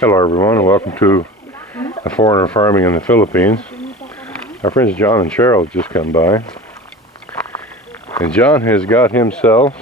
Hello everyone, and welcome to a foreigner farming in the Philippines. Our friends John and Cheryl have just come by, and John has got himself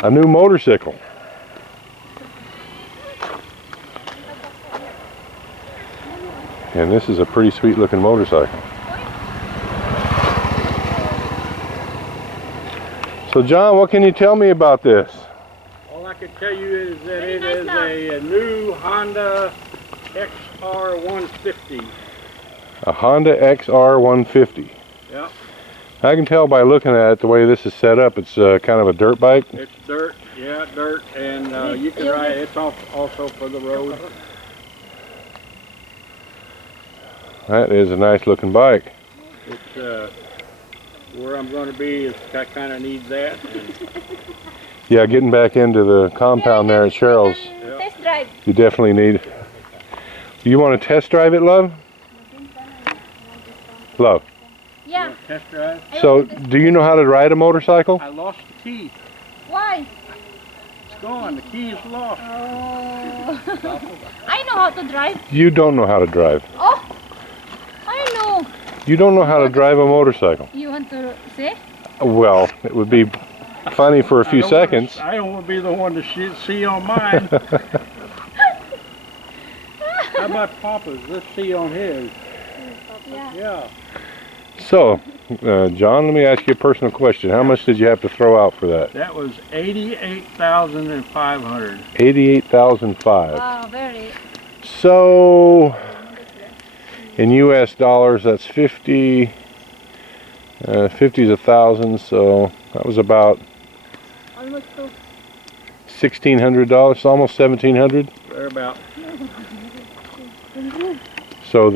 a new motorcycle. And this is a pretty sweet looking motorcycle. So John, what can you tell me about this? All I can tell you is that it is a new Honda XR150. A Honda XR150. Yep. I can tell by looking at it, the way this is set up, it's kind of a dirt bike. It's dirt, yeah, dirt, and you can ride it. It's also for the road. That is a nice looking bike. It's where I'm going to be is I kind of need that. Yeah, getting back into the compound there at Cheryl's, Test drive. you definitely need. You want to test drive it, love? Love. Yeah. Test drive? So, do you know how to ride a motorcycle? I lost the key. Why? It's gone. The key is lost. Oh. I know how to drive. You don't know how to drive. Oh, I know. You don't know how to drive a motorcycle. You want to say? Well, it would be funny for a few seconds. I don't want to be the one to see on mine. How about Papa's? Let's see on his. Yeah. So, John, let me ask you a personal question. How much did you have to throw out for that? That was $88,500. $88,500. Wow, very. So, in U.S. dollars, that's 50. 50 is 1,000, so that was about Almost two. $1,600, almost $1,700. They're about. So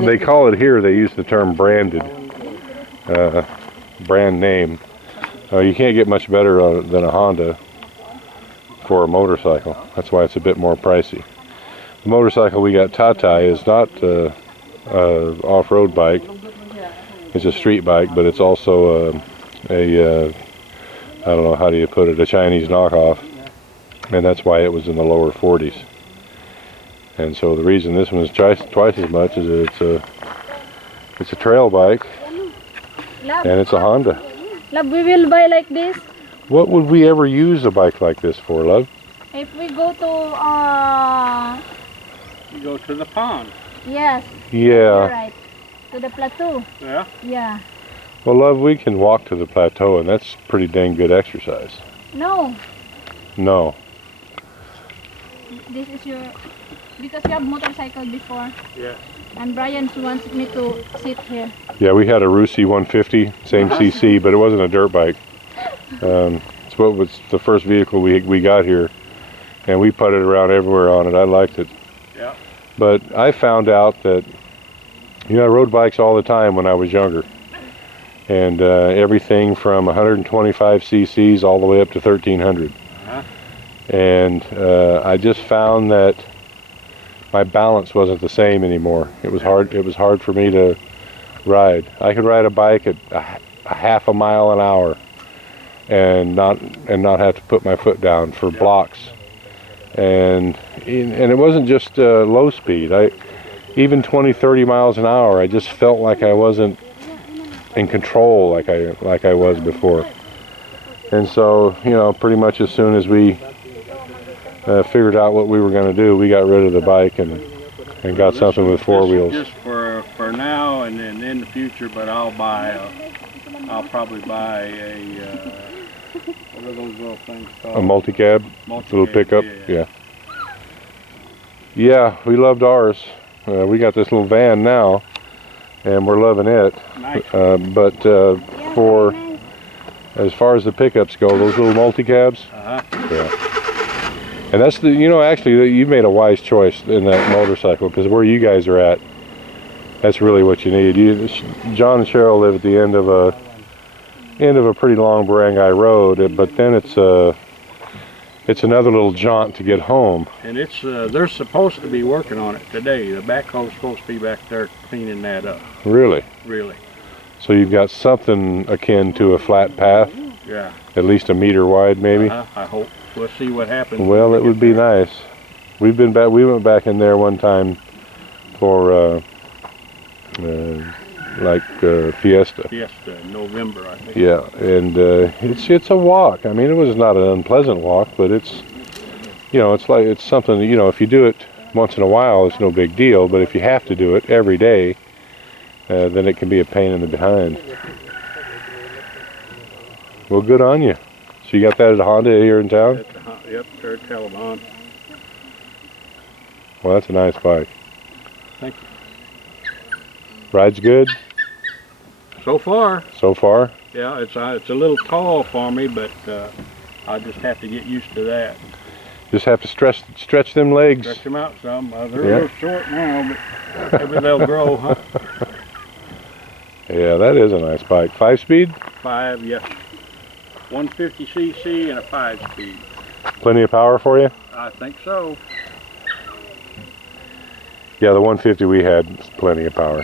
they call it here, they use the term branded, brand name. You can't get much better than a Honda for a motorcycle. That's why it's a bit more pricey. The motorcycle we got, Tata, is not an off-road bike. It's a street bike, but it's also I don't know, how do you put it, a Chinese knockoff. And that's why it was in the lower 40s. And so the reason this one is twice as much is that it's a trail bike, and it's a Honda. Love, we will buy like this. What would we ever use a bike like this for, love? If we go to You go to the pond. yes. Yeah. You're right. To the plateau. Yeah. Yeah. Well, love, we can walk to the plateau, and that's pretty dang good exercise. No. No. This is your, because you have motorcycle before. Yeah. And Brian wants me to sit here. Yeah, we had a Rusi 150, same CC, but it wasn't a dirt bike. It's what was the first vehicle we got here, and we putted around everywhere on it. I liked it. Yeah. But I found out that, I rode bikes all the time when I was younger. And everything from 125 cc's all the way up to 1300. Uh-huh. And I just found that my balance wasn't the same anymore. It was hard for me to ride. I could ride a bike at a half a mile an hour and not have to put my foot down for blocks. And it wasn't just low speed. Even 20-30 miles an hour, I just felt like I wasn't in control like I was before. And so, pretty much as soon as we figured out what we were going to do, we got rid of the bike and got something with four wheels. Just for now and then in the future, but I'll probably buy a what are those little things called? A multi-cab, little pickup, yeah. Yeah, we loved ours. We got this little van now, and we're loving it. Nice. But for as far as the pickups go, those little multi-cabs, yeah. And that's actually you made a wise choice in that motorcycle, because where you guys are at, that's really what you need. John and Cheryl live at the end of a pretty long barangay road, but then it's another little jaunt to get home. And they're supposed to be working on it today. The backhoe's supposed to be back there cleaning that up. Really? Really. So you've got something akin to a flat path? Yeah. At least a meter wide, maybe. I hope. We'll see what happens. Well, it would be nice. We've been back. We went back in there one time for Fiesta. Fiesta in November, I think. Yeah, and it's a walk. I mean, it was not an unpleasant walk, but it's it's something that, if you do it once in a while, it's no big deal. But if you have to do it every day, then it can be a pain in the behind. Well, good on you. So you got that at a Honda here in town? Yep, they're Taliban. Well, that's a nice bike. Thank you. Ride's good? So far. So far? Yeah, it's a little tall for me, but I just have to get used to that. Just have to stretch them legs. Stretch them out some. They're a little short now, but maybe they'll grow, huh? Yeah, that is a nice bike. 5-speed? 5, yes. 150cc and a 5-speed. Plenty of power for you? I think so. Yeah, the 150 we had is plenty of power.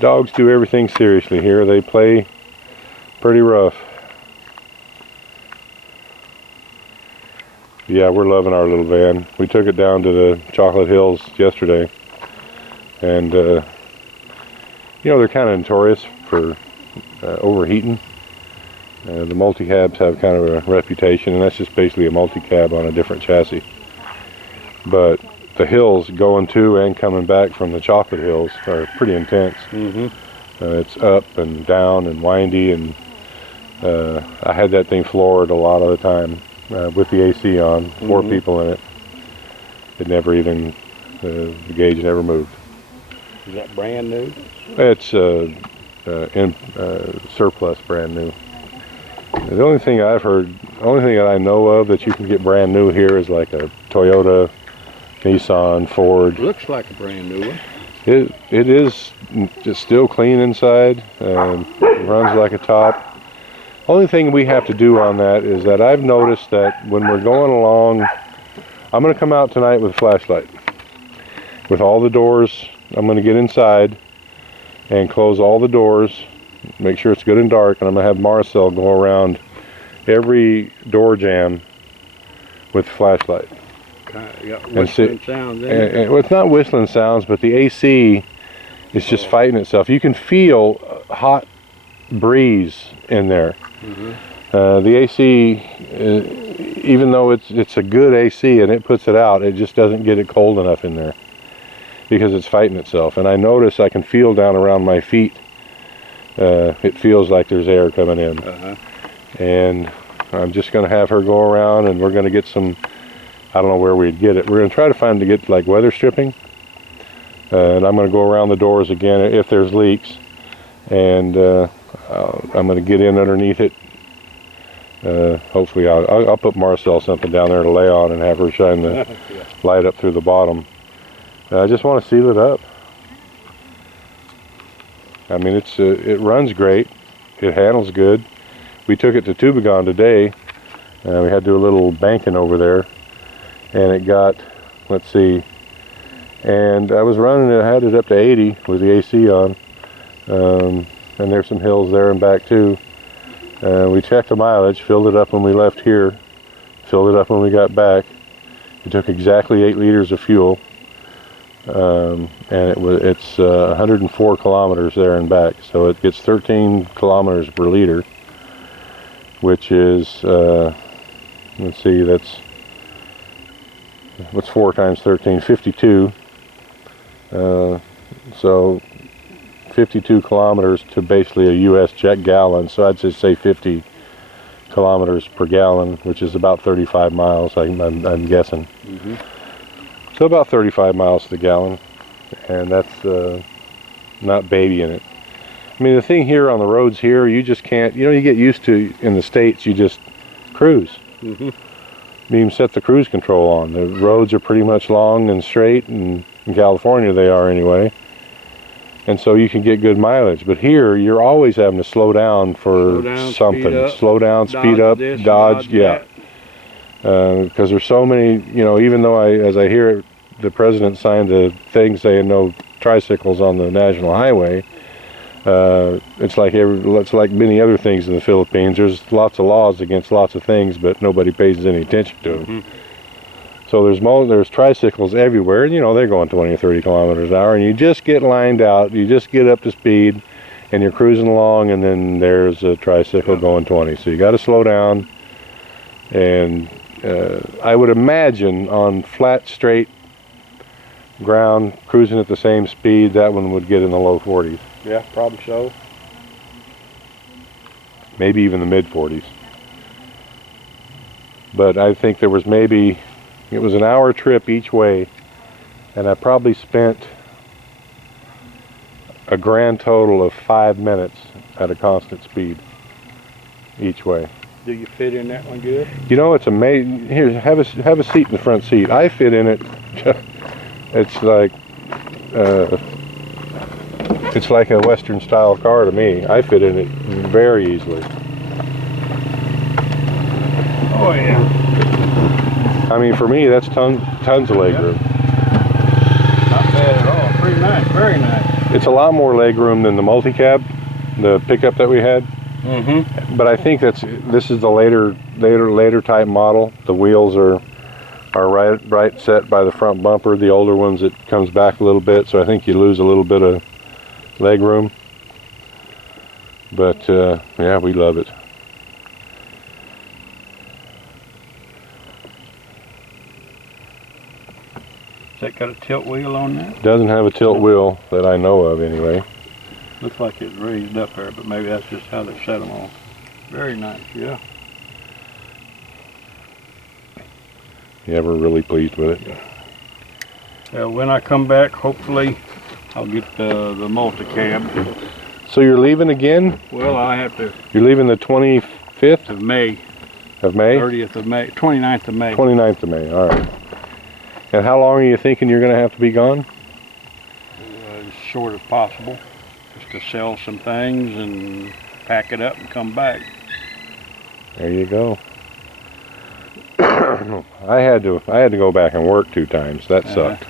Dogs do everything seriously here. They play pretty rough. Yeah, we're loving our little van. We took it down to the Chocolate Hills yesterday, and they're kind of notorious for overheating. The multi-cabs have kind of a reputation, and that's just basically a multi-cab on a different chassis. But the hills going to and coming back from the Chocolate Hills are pretty intense. It's up and down and windy, and I had that thing floored a lot of the time with the AC on, 4 people in it. It never even, the gauge never moved. Is that brand new? It's in surplus, brand new. The only thing I've heard, the only thing that I know of that you can get brand new here is like a Toyota, Nissan, Ford. Looks like a brand new one. It is just still clean inside. It runs like a top. Only thing we have to do on that is that I've noticed that when we're going along, I'm going to come out tonight with a flashlight. With all the doors, I'm going to get inside and close all the doors, make sure it's good and dark, and I'm going to have Marcel go around every door jamb with the flashlight. You got whistling sounds in it. Well, it's not whistling sounds, but the AC is just fighting itself. You can feel a hot breeze in there. The AC, even though it's a good AC and it puts it out, it just doesn't get it cold enough in there because it's fighting itself. And I notice I can feel down around my feet. It feels like there's air coming in. And I'm just going to have her go around, and we're going to get some, I don't know where we'd get it. We're going to try to get like weather stripping. And I'm going to go around the doors again if there's leaks. And I'm going to get in underneath it. Hopefully I'll put Marcel something down there to lay on and have her shine the light up through the bottom. I just want to seal it up. I mean, it runs great. It handles good. We took it to Tubagon today. We had to do a little banking over there, and it got, let's see, and I was running it, I had it up to 80 with the AC on, and there's some hills there and back too. We checked the mileage, filled it up when we left here, filled it up when we got back. It took exactly 8 liters of fuel, and it's 104 kilometers there and back, so it gets 13 kilometers per liter, which is, let's see, what's 4 times 13? 52. So 52 kilometers to basically a U.S. jet gallon, so I'd just say 50 kilometers per gallon, which is about 35 miles, I'm guessing. So about 35 miles to the gallon, and that's not babying it. I mean, the thing here on the roads here, you just can't, you get used to, in the States, you just cruise. You can set the cruise control on. The roads are pretty much long and straight, and in California they are anyway. And so you can get good mileage. But here, you're always having to slow down for something. Slow down, speed up, dodge, yeah. Because there's so many, even though as I hear it, the president signed a thing saying no tricycles on the national highway, It's like many other things in the Philippines. There's lots of laws against lots of things, but nobody pays any attention to them. Mhm. So there's tricycles everywhere, and you know they're going 20 or 30 kilometers an hour, and you just get lined out, you just get up to speed, and you're cruising along, and then there's a tricycle going 20. So you got to slow down, and I would imagine on flat, straight ground, cruising at the same speed, that one would get in the low 40s. Yeah, probably so. Maybe even the mid 40s. But I think there was maybe, it was an hour trip each way, and I probably spent a grand total of 5 minutes at a constant speed each way. Do you fit in that one good? You know, it's amazing. Here, have a seat in the front seat. I fit in it. It's like a Western style car to me. I fit in it very easily. Oh yeah. I mean, for me, that's tons of leg room. Not bad at all. Pretty nice. Very nice. It's a lot more leg room than the multi-cab, the pickup that we had. Mm-hmm. But I think this is the later type model. The wheels are right set by the front bumper. The older ones, it comes back a little bit, so I think you lose a little bit of leg room. But yeah, we love it. Has that got a tilt wheel on that? Doesn't have a tilt wheel that I know of anyway. Looks like it's raised up there, but maybe that's just how they set them on. Very nice, yeah. Yeah, we're really pleased with it. When I come back, hopefully, I'll get the multi-cab. So you're leaving again? Well, I have to. You're leaving the 25th Of May. of May? 30th of May. 29th of May. 29th of May, all right. And how long are you thinking you're going to have to be gone? As short as possible. Just to sell some things and pack it up and come back. There you go. I had to go back and work 2 times. That sucked.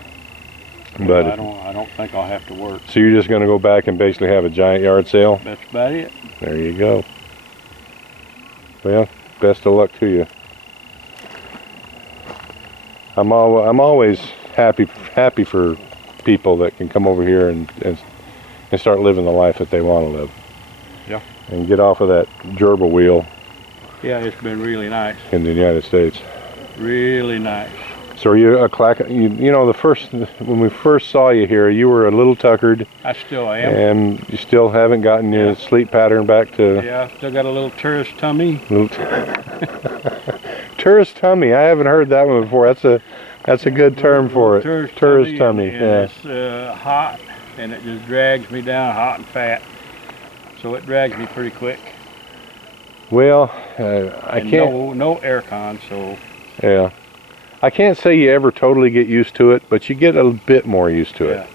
But I don't think I'll have to work. so you're just going to go back and basically have a giant yard sale? That's about it. There you go. Well, best of luck to you. I'm always happy for people that can come over here and start living the life that they want to live. Yeah. And get off of that gerbil wheel Yeah, it's been really nice. in the United States. Really nice. So are you a clack? You know, when we first saw you here, you were a little tuckered, I still am. and you still haven't gotten your sleep pattern back to Yeah, I still got a little tourist tummy. tourist tummy. I haven't heard that one before. That's a good term for it. Tourist tummy. And Yeah. it's hot, and it just drags me down, hot and fat. So it drags me pretty quick. Well, I And can't. no aircon, so Yeah. I can't say you ever totally get used to it, but you get a bit more used to it. yeah.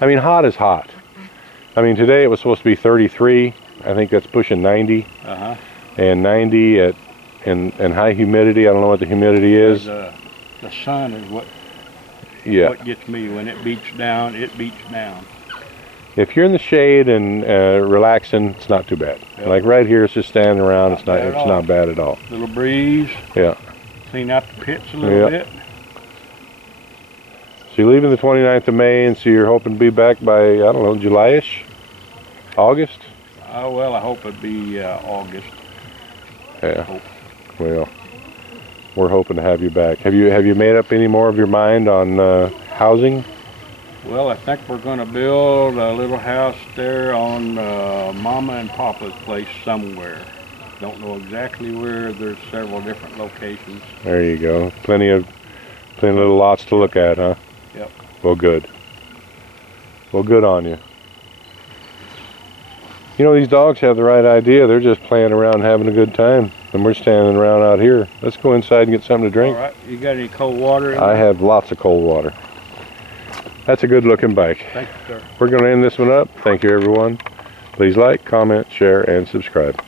I mean, hot is hot. I mean, today it was supposed to be 33. I think that's pushing 90. Uh-huh. And 90 and high humidity. I don't know what the humidity is. The sun is what gets me. When it beats down, it beats down. If you're in the shade and relaxing, it's not too bad. Yep. Like right here, it's just standing around. It's bad at all. not bad at all. Little breeze. Yeah. Clean out the pits a little bit. So you're leaving the 29th of May, and so you're hoping to be back by, I don't know, July-ish? August? Well, I hope it'd be August. Yeah. Well, we're hoping to have you back. Have you made up any more of your mind on housing? Well, I think we're going to build a little house there on Mama and Papa's place somewhere. Don't know exactly where. There's several different locations. There you go. Plenty of little lots to look at, huh? Yep. Well, good. Well, good on you. You know, these dogs have the right idea. They're just playing around and having a good time. And we're standing around out here. Let's go inside and get something to drink. All right. You got any cold water in I there? have lots of cold water. That's a good looking bike. Thank you, sir. We're going to end this one up. Thank you, everyone. Please like, comment, share, and subscribe.